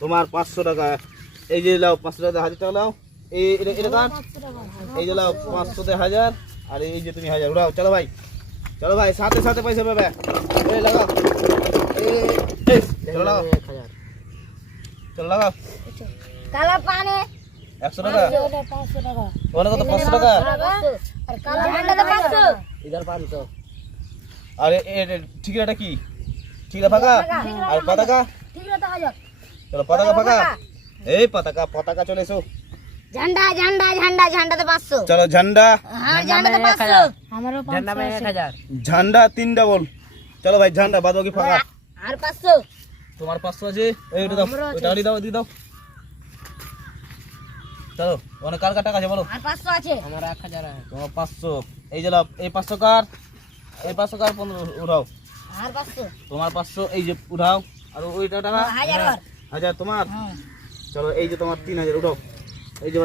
তোমার পাঁচশো টাকা। এই যে লাও পাঁচশো টাকা হাজার টাকা লাও। এই এই যে লাও পাঁচশোতে হাজার। আর এই যে তুমি হাজার উড়াও চলো ভাই। চলো ভাই সাথে সাথে পয়সা পাবে। এই লাগাও। চলো একশো টাকা? পাঁচশো টাকা কি? ঠিকরা ফাঁকা আর পতাকা চলো পতাকা ফাঁকা এই পতাকা পতাকা চলে এসো ঝান্ডা ঝান্ডা চলো ঝান্ডা ঝান্ডাতে হাজার ঝান্ডা তিন ডাবল চলো ভাই ঝান্ডা আর তোমার পাঁচশো আছে এই ওটা দাও ওটা দাও দিয়ে দাও চলো অনেক কার আছে তোমার পাঁচশো এই যে এই পাঁচশো কার এই পাঁচশো কার পনেরো উঠাও তোমার পাঁচশো। এই যে উঠাও। আর ওইটা টাকা? হাজার তোমার? চলো এই যে তোমার তিন হাজার উঠাও। এই যে